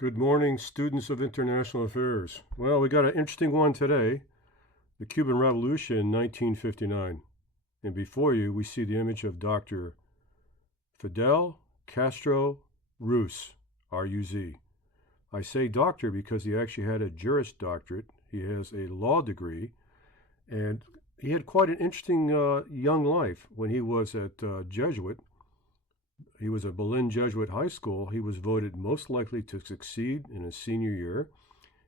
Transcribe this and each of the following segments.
Good morning, students of international affairs. Well, we got an interesting one today, the Cuban Revolution, 1959. And before you, we see the image of Dr. Fidel Castro Ruz, R-U-Z. I say doctor because he actually had a Juris Doctorate. He has a law degree, and he had quite an interesting young life when he was at Jesuit. He was at Berlin Jesuit High School. He was voted most likely to succeed in his senior year,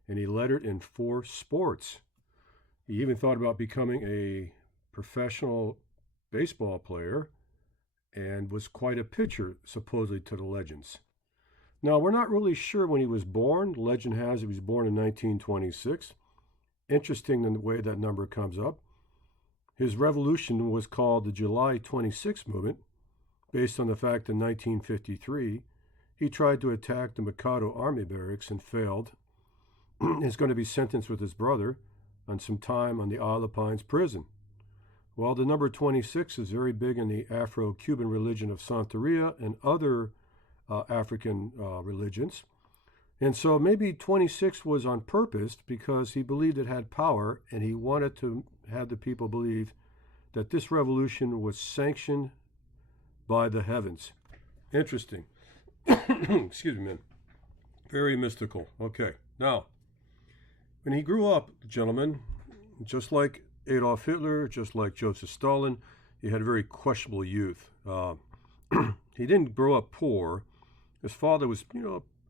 and he lettered in 4 sports. He even thought about becoming a professional baseball player and was quite a pitcher, supposedly, to the legends. Now, we're not really sure when he was born. Legend has he was born in 1926. Interesting in the way that number comes up. His revolution was called the July 26 movement, based on the fact in 1953 he tried to attack the Mikado army barracks and failed. He's going to be sentenced with his brother on some time on the Isle of Pines prison. Well, the number 26 is very big in the Afro-Cuban religion of Santeria and other African religions. And so maybe 26 was on purpose because he believed it had power, and he wanted to have the people believe that this revolution was sanctioned by the heavens. Interesting. Excuse me, man. Very mystical. Okay. Now, when he grew up, gentlemen, just like Adolf Hitler, just like Joseph Stalin, he had a very questionable youth. He didn't grow up poor. His father was,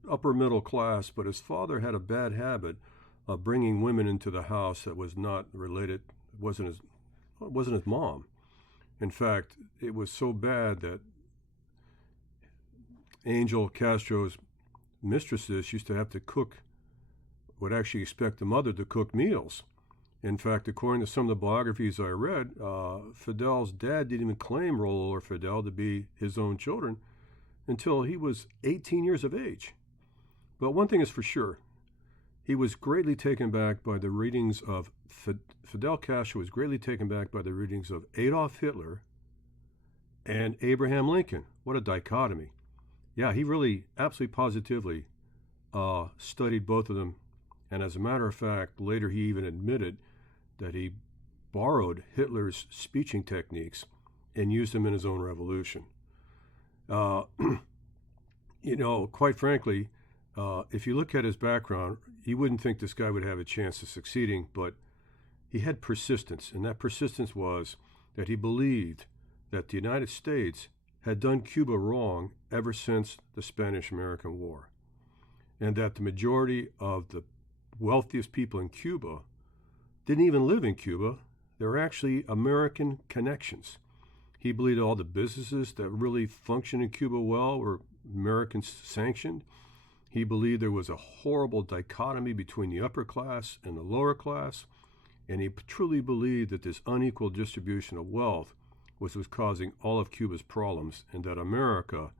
upper middle class, but his father had a bad habit of bringing women into the house that was not related, wasn't his mom. In fact, it was so bad that Angel Castro's mistresses used to have to cook, would actually expect the mother to cook meals. In fact, according to some of the biographies I read, Fidel's dad didn't even claim Raul or Fidel to be his own children until he was 18 years of age. But one thing is for sure, he was greatly taken back by the readings of Fidel Castro was greatly taken back by the readings of Adolf Hitler and Abraham Lincoln. What a dichotomy. Yeah, he really absolutely positively studied both of them. And as a matter of fact, later he even admitted that he borrowed Hitler's speeching techniques and used them in his own revolution. Quite frankly, if you look at his background, you wouldn't think this guy would have a chance of succeeding, but he had persistence, and that persistence was that he believed that the United States had done Cuba wrong ever since the Spanish-American War, and that the majority of the wealthiest people in Cuba didn't even live in Cuba. They were actually American connections. He believed all the businesses that really functioned in Cuba well were American sanctioned. He believed there was a horrible dichotomy between the upper class and the lower class, and he truly believed that this unequal distribution of wealth was causing all of Cuba's problems, and that America,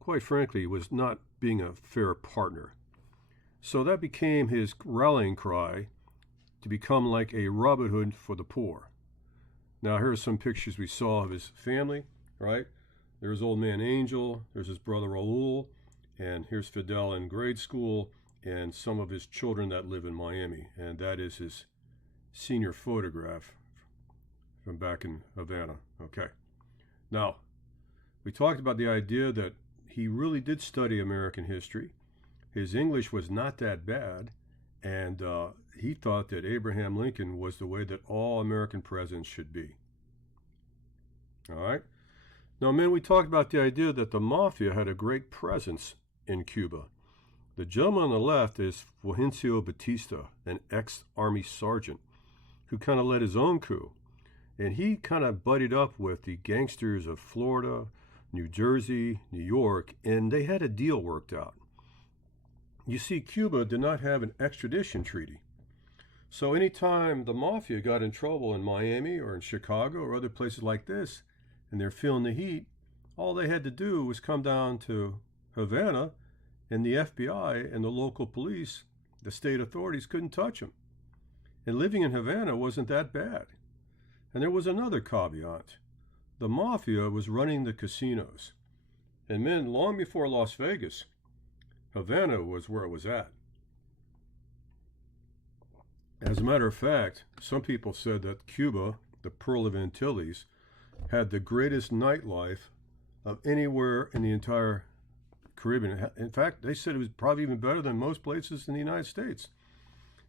quite frankly, was not being a fair partner. So that became his rallying cry to become like a Robin Hood for the poor. Now, here are some pictures we saw of his family, right? There's old man Angel, there's his brother Raul, and here's Fidel in grade school, and some of his children that live in Miami. And that is his senior photograph from back in Havana. Okay. Now, we talked about the idea that he really did study American history. His English was not that bad, and he thought that Abraham Lincoln was the way that all American presidents should be. All right? Now, men, we talked about the idea that the mafia had a great presence in Cuba. The gentleman on the left is Fulgencio Batista, an ex-army sergeant who kind of led his own coup. And he kind of buddied up with the gangsters of Florida, New Jersey, New York, and they had a deal worked out. You see, Cuba did not have an extradition treaty. So anytime the mafia got in trouble in Miami or in Chicago or other places like this, and they're feeling the heat, all they had to do was come down to Havana, and the FBI and the local police, the state authorities, couldn't touch them. And living in Havana wasn't that bad. And there was another caveat. The mafia was running the casinos. And men, long before Las Vegas, Havana was where it was at. As a matter of fact, some people said that Cuba, the Pearl of Antilles, had the greatest nightlife of anywhere in the entire Caribbean. In fact, they said it was probably even better than most places in the United States.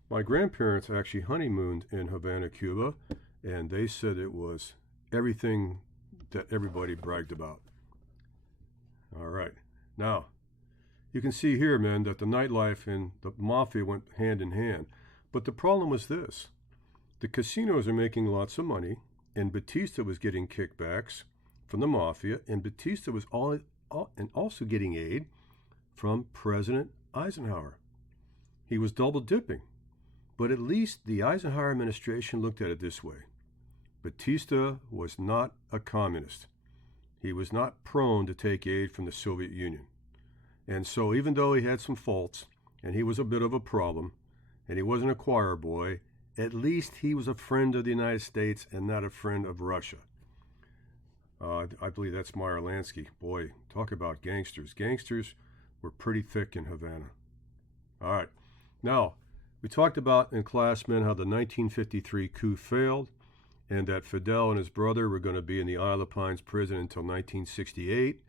My grandparents actually honeymooned in Havana, Cuba, and they said it was everything that everybody bragged about. All right. Now, you can see here, man, that the nightlife and the mafia went hand in hand. But the problem was this. The casinos are making lots of money, and Batista was getting kickbacks from the mafia, and Batista was also getting aid from President Eisenhower. He was double dipping. But at least the Eisenhower administration looked at it this way. Batista was not a communist. He was not prone to take aid from the Soviet Union. And so even though he had some faults, and he was a bit of a problem, and he wasn't a choir boy, at least he was a friend of the United States and not a friend of Russia. I believe that's Meyer Lansky. Boy, talk about gangsters. Gangsters were pretty thick in Havana. All right. Now, we talked about in class, men, how the 1953 coup failed and that Fidel and his brother were going to be in the Isle of Pines prison until 1968.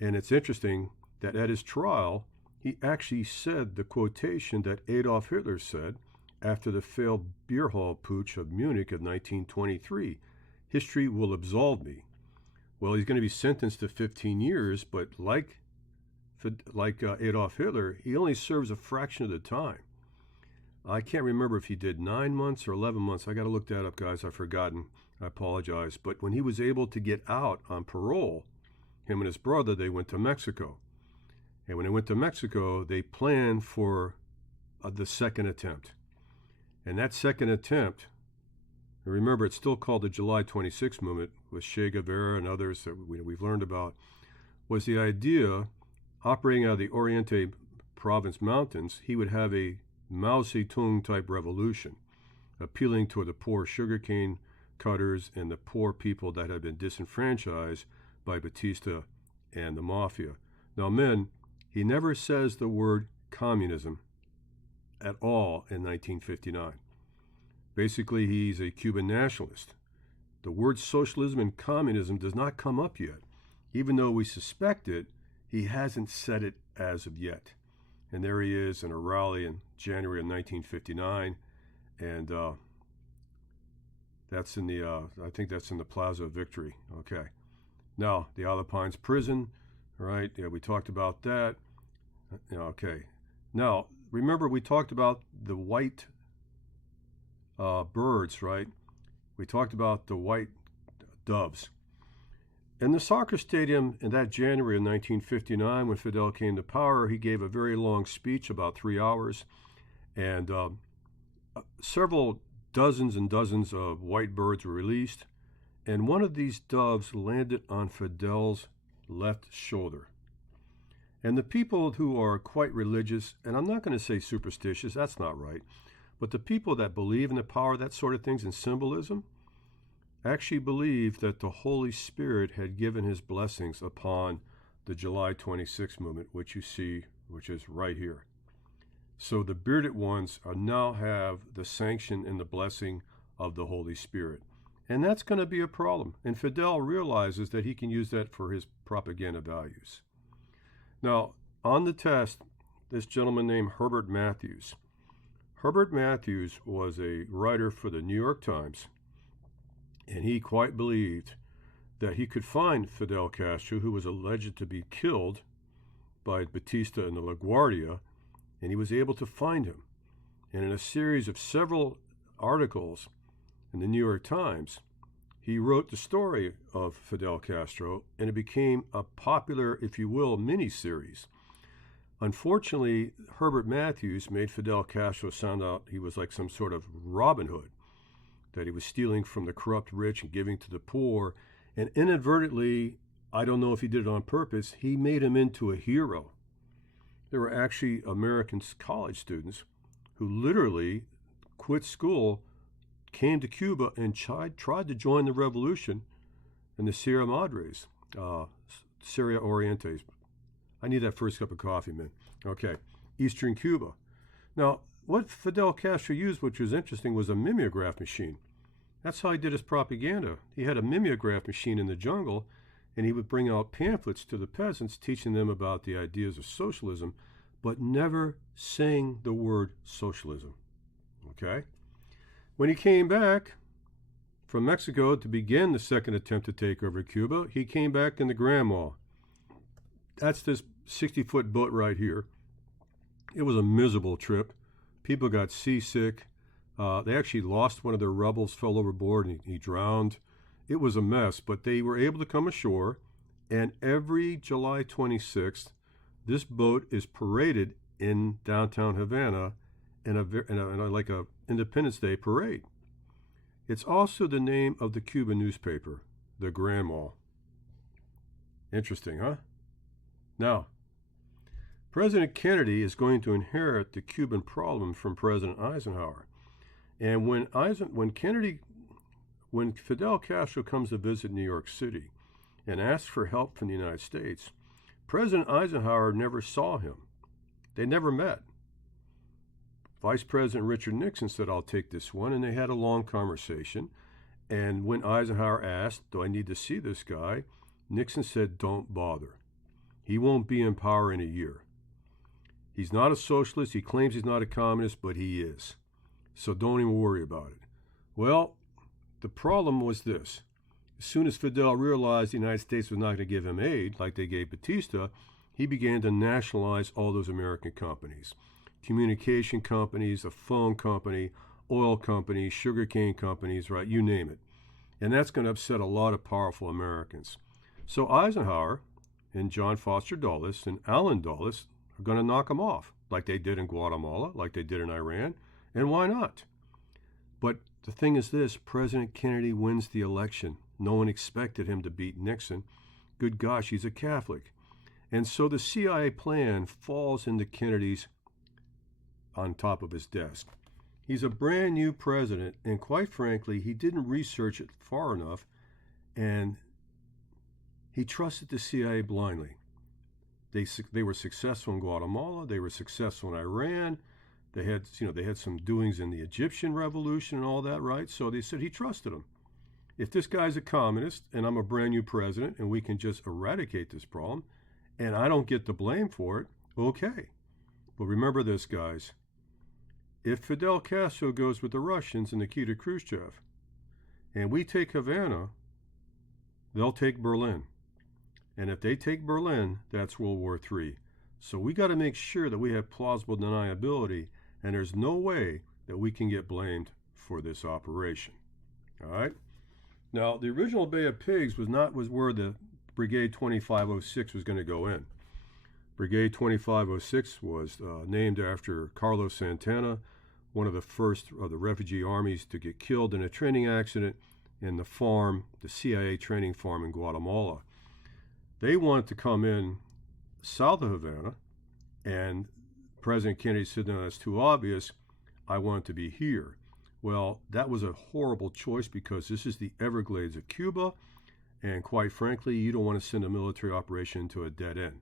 And it's interesting that at his trial, he actually said the quotation that Adolf Hitler said after the failed beer hall putsch of Munich of 1923, "History will absolve me." Well, he's going to be sentenced to 15 years, but like Adolf Hitler, he only serves a fraction of the time. I can't remember if he did 9 months or 11 months. I got to look that up, guys. I've forgotten. I apologize. But when he was able to get out on parole, him and his brother, they went to Mexico. And when they went to Mexico, they planned for the second attempt. And that second attempt, remember, it's still called the July 26 movement with Che Guevara and others that we've learned about, was the idea, operating out of the Oriente Province mountains, he would have a Mao Zedong type revolution, appealing to the poor sugarcane cutters and the poor people that had been disenfranchised by Batista and the mafia. Now, men, he never says the word communism at all in 1959. Basically, he's a Cuban nationalist. The word socialism and communism does not come up yet. Even though we suspect it, he hasn't said it as of yet. And there he is in a rally in January of 1959, and that's in the, I think that's in the Plaza of Victory. Okay. Now, the Isle of Pines prison, right? Yeah, we talked about that. Okay. Now, remember we talked about the white birds, right? We talked about the white doves. In the soccer stadium in that January of 1959, when Fidel came to power, he gave a very long speech, about 3 hours, and several dozens and dozens of white birds were released, and one of these doves landed on Fidel's left shoulder. And the people who are quite religious, and I'm not going to say superstitious, that's not right, but the people that believe in the power of that sort of things and symbolism, actually believed that the Holy Spirit had given his blessings upon the July 26 movement, which you see, which is right here. So the bearded ones now have the sanction and the blessing of the Holy Spirit. And that's going to be a problem. And Fidel realizes that he can use that for his propaganda values. Now, on the test, this gentleman named Herbert Matthews. Herbert Matthews was a writer for the New York Times, and he quite believed that he could find Fidel Castro, who was alleged to be killed by Batista in the LaGuardia, and he was able to find him. And in a series of several articles in the New York Times, he wrote the story of Fidel Castro, and it became a popular, if you will, mini-series. Unfortunately, Herbert Matthews made Fidel Castro sound out he was like some sort of Robin Hood, that he was stealing from the corrupt rich and giving to the poor. And inadvertently, I don't know if he did it on purpose, he made him into a hero. There were actually American college students who literally quit school, came to Cuba, and tried to join the revolution in the Sierra Madres, Sierra Orientes. I need that first cup of coffee, man. Okay, Eastern Cuba. Now, what Fidel Castro used, which was interesting, was a mimeograph machine. That's how he did his propaganda. He had a mimeograph machine in the jungle, and he would bring out pamphlets to the peasants, teaching them about the ideas of socialism, but never saying the word socialism. Okay? When he came back from Mexico to begin the second attempt to take over Cuba, he came back in the Grand Mall. That's this 60-foot boat right here. It was a miserable trip. People got seasick. They actually lost one of their rebels, fell overboard, and he drowned. It was a mess, but they were able to come ashore, and every July 26th, this boat is paraded in downtown Havana in like a Independence Day parade. It's also the name of the Cuban newspaper, the Grand Mall. Interesting, huh? Now, President Kennedy is going to inherit the Cuban problem from President Eisenhower. And when Fidel Castro comes to visit New York City and asks for help from the United States, President Eisenhower never saw him. They never met. Vice President Richard Nixon said, "I'll take this one," and they had a long conversation. And when Eisenhower asked, "Do I need to see this guy?" Nixon said, "Don't bother. He won't be in power in a year. He's not a socialist. He claims he's not a communist, but he is. So don't even worry about it." Well, the problem was this. As soon as Fidel realized the United States was not going to give him aid like they gave Batista, he began to nationalize all those American companies. Communication companies, a phone company, oil companies, sugarcane companies, right, you name it. And that's going to upset a lot of powerful Americans. So Eisenhower and John Foster Dulles and Allen Dulles are going to knock them off, like they did in Guatemala, like they did in Iran, and why not? But the thing is this, President Kennedy wins the election. No one expected him to beat Nixon. Good gosh, he's a Catholic. And so the CIA plan falls into Kennedy's on top of his desk. He's a brand new president, and quite frankly, he didn't research it far enough, and he trusted the CIA blindly. They were successful in Guatemala. They were successful in Iran. They had some doings in the Egyptian Revolution and all that, right? So they said he trusted them. If this guy's a communist and I'm a brand new president and we can just eradicate this problem and I don't get the blame for it, okay. But remember this, guys. If Fidel Castro goes with the Russians and Nikita Khrushchev and we take Havana, they'll take Berlin. And if they take Berlin, that's World War III. So we got to make sure that we have plausible deniability, and there's no way that we can get blamed for this operation. All right? Now, the original Bay of Pigs was where the Brigade 2506 was going to go in. Brigade 2506 was named after Carlos Santana, one of the first of the refugee armies to get killed in a training accident in the CIA training farm in Guatemala. They wanted to come in south of Havana, and President Kennedy said, "No, that's too obvious. I want it to be here." Well, that was a horrible choice because this is the Everglades of Cuba, and quite frankly, you don't want to send a military operation into a dead end.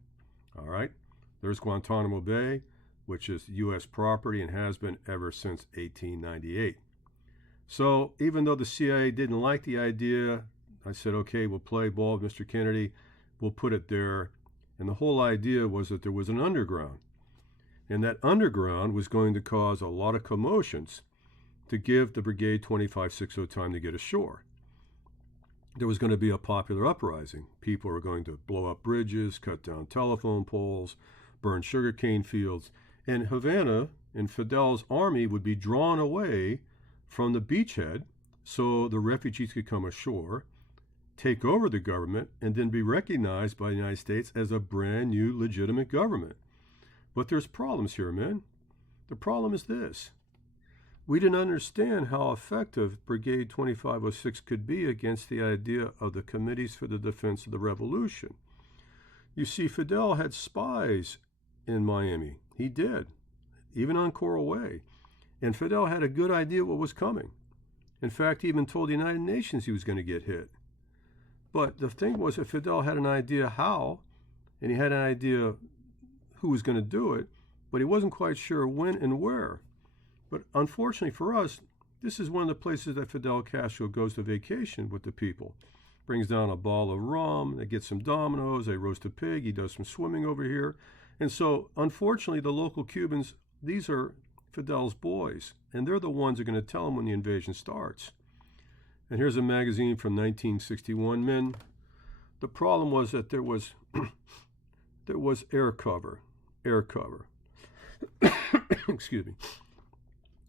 All right? There's Guantanamo Bay, which is U.S. property and has been ever since 1898. So even though the CIA didn't like the idea, I said, okay, we'll play ball with Mr. Kennedy. We'll put it there. And the whole idea was that there was an underground. And that underground was going to cause a lot of commotions to give the Brigade 2560 time to get ashore. There was going to be a popular uprising. People were going to blow up bridges, cut down telephone poles, burn sugarcane fields. And Havana and Fidel's army would be drawn away from the beachhead so the refugees could come ashore, take over the government, and then be recognized by the United States as a brand new legitimate government. But there's problems here, man. The problem is this. We didn't understand how effective Brigade 2506 could be against the idea of the Committees for the Defense of the Revolution. You see, Fidel had spies in Miami. He did, even on Coral Way. And Fidel had a good idea what was coming. In fact, he even told the United Nations he was going to get hit. But the thing was that Fidel had an idea how, and he had an idea who was going to do it, but he wasn't quite sure when and where. But unfortunately for us, this is one of the places that Fidel Castro goes to vacation with the people. Brings down a bottle of rum, they get some dominoes, they roast a pig, he does some swimming over here. And so, unfortunately, the local Cubans, these are Fidel's boys, and they're the ones who are going to tell him when the invasion starts. And here's a magazine from 1961. Men, the problem was that there was air cover. Excuse me.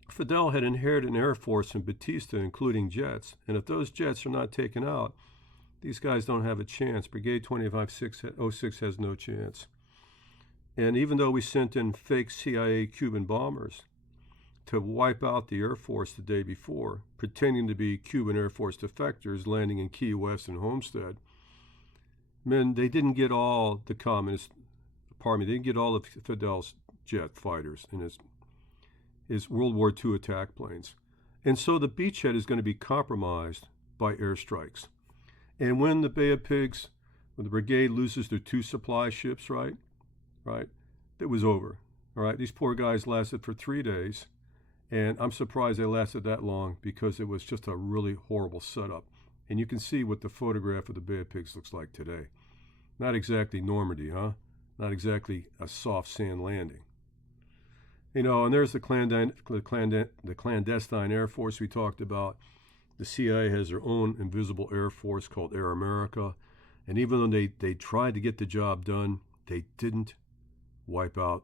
Fidel had inherited an air force from Batista, including jets, and if those jets are not taken out, these guys don't have a chance. Brigade 2506 has no chance. And even though we sent in fake CIA Cuban bombers to wipe out the Air Force the day before, pretending to be Cuban Air Force defectors landing in Key West and Homestead, men, they didn't get all the they didn't get all of Fidel's jet fighters and his World War II attack planes. And so the beachhead is going to be compromised by airstrikes. And when the Bay of Pigs, when the brigade loses their 2 supply ships, right, it was over. All right, these poor guys lasted for 3 days, and I'm surprised they lasted that long because it was just a really horrible setup. And you can see what the photograph of the Bay of Pigs looks like today. Not exactly Normandy, huh? Not exactly a soft sand landing. You know, and there's the clandestine Air Force we talked about. The CIA has their own invisible Air Force called Air America. And even though they tried to get the job done, they didn't wipe out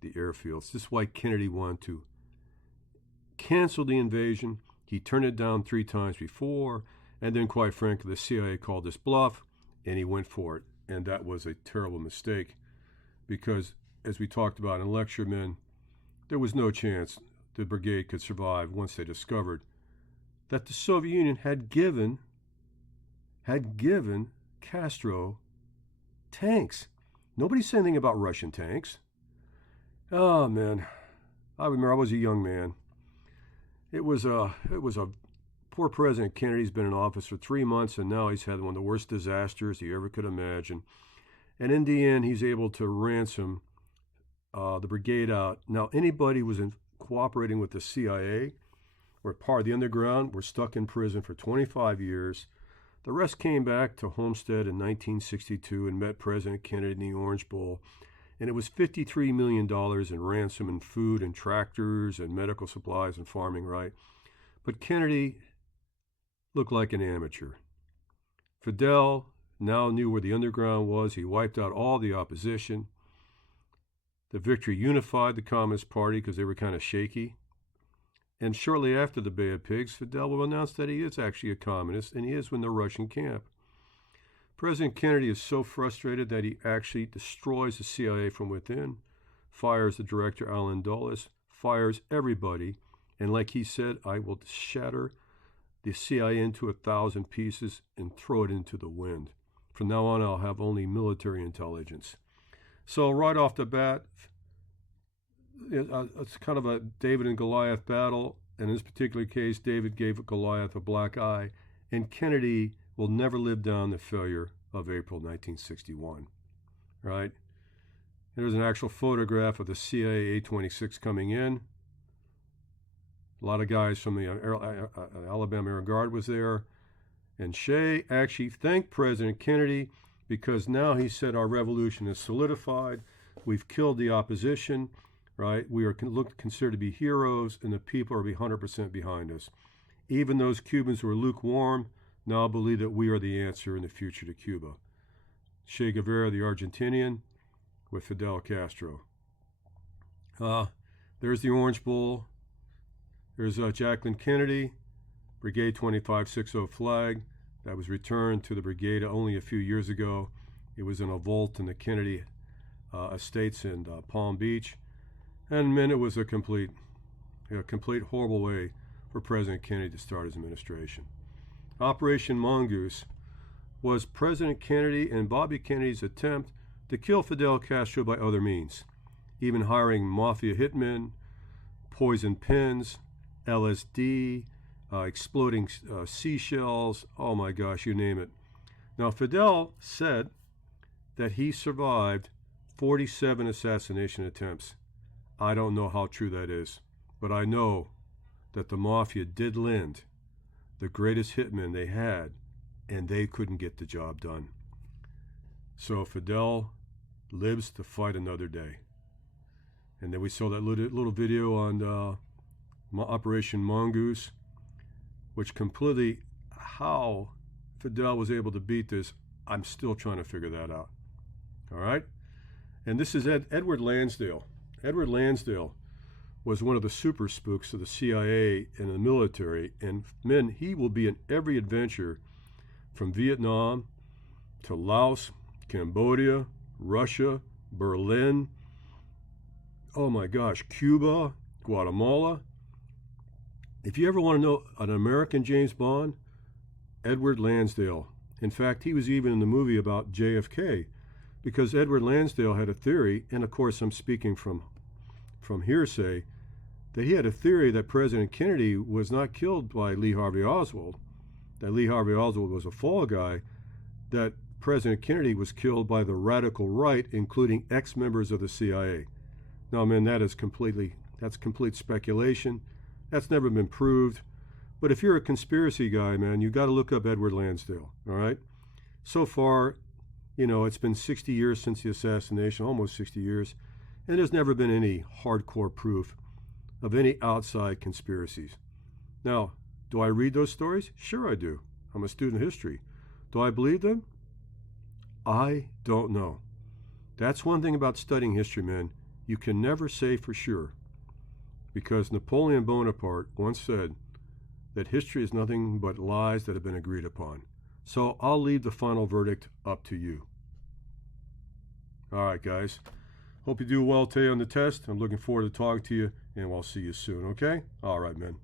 the airfields. This is why Kennedy wanted to cancel the invasion. He turned it down 3 times before. And then, quite frankly, the CIA called this bluff, and he went for it. And that was a terrible mistake because, as we talked about in lecture, men, there was no chance the brigade could survive once they discovered that the Soviet Union had given Castro tanks. Nobody said anything about Russian tanks. Oh, man. I remember I was a young man. It was a poor President Kennedy's been in office for 3 months, and now he's had one of the worst disasters he ever could imagine. And in the end, he's able to ransom the brigade out. Now, anybody who was cooperating with the CIA or part of the underground were stuck in prison for 25 years. The rest came back to Homestead in 1962 and met President Kennedy in the Orange Bowl. And it was $53 million in ransom and food and tractors and medical supplies and farming, right? But Kennedy looked like an amateur. Fidel now knew where the underground was. He wiped out all the opposition. The victory unified the Communist Party because they were kind of shaky. And shortly after the Bay of Pigs, Fidel will announce that he is actually a communist, and he is in the Russian camp. President Kennedy is so frustrated that he actually destroys the CIA from within, fires the director, Allen Dulles, fires everybody, and like he said, I will shatter the CIA into 1,000 pieces and throw it into the wind. From now on, I'll have only military intelligence. So right off the bat, it's kind of a David and Goliath battle. And in this particular case, David gave Goliath a black eye, and Kennedy will never live down the failure of April 1961. Right? There's an actual photograph of the CIA A-26 coming in. A lot of guys from the Alabama Air Guard was there. And Shea actually thanked President Kennedy because now he said our revolution is solidified. We've killed the opposition, right? We are considered to be heroes, and the people are 100% behind us. Even those Cubans who are lukewarm now believe that we are the answer in the future to Cuba. Che Guevara, the Argentinian, with Fidel Castro. There's the Orange Bowl. There's Jacqueline Kennedy, Brigade 2560 flag that was returned to the brigade only a few years ago. It was in a vault in the Kennedy estates in Palm Beach. And man, it was a complete horrible way for President Kennedy to start his administration. Operation Mongoose was President Kennedy and Bobby Kennedy's attempt to kill Fidel Castro by other means, even hiring mafia hitmen, poison pins, LSD, exploding seashells, oh my gosh, you name it. Now, Fidel said that he survived 47 assassination attempts. I don't know how true that is, but I know that the mafia did lend the greatest hitmen they had, and they couldn't get the job done. So Fidel lives to fight another day. And then we saw that little video on Operation Mongoose, which completely, how Fidel was able to beat this, I'm still trying to figure that out. All right? And this is Edward Lansdale. Edward Lansdale was one of the super spooks of the CIA and the military. And men, he will be in every adventure from Vietnam to Laos, Cambodia, Russia, Berlin, oh my gosh, Cuba, Guatemala. If you ever want to know an American James Bond, Edward Lansdale. In fact, he was even in the movie about JFK, because Edward Lansdale had a theory, and of course I'm speaking from hearsay, that he had a theory that President Kennedy was not killed by Lee Harvey Oswald, that Lee Harvey Oswald was a fall guy, that President Kennedy was killed by the radical right, including ex-members of the CIA. Now, man, that's complete speculation. That's never been proved. But if you're a conspiracy guy, man, you got to look up Edward Lansdale, all right? So far, it's been 60 years since the assassination, almost 60 years, and there's never been any hardcore proof of any outside conspiracies. Now, do I read those stories? Sure I do. I'm a student of history. Do I believe them? I don't know. That's one thing about studying history, man. You can never say for sure, because Napoleon Bonaparte once said that history is nothing but lies that have been agreed upon. So I'll leave the final verdict up to you. All right, guys. Hope you do well today on the test. I'm looking forward to talking to you, and I'll see you soon, okay? All right, man.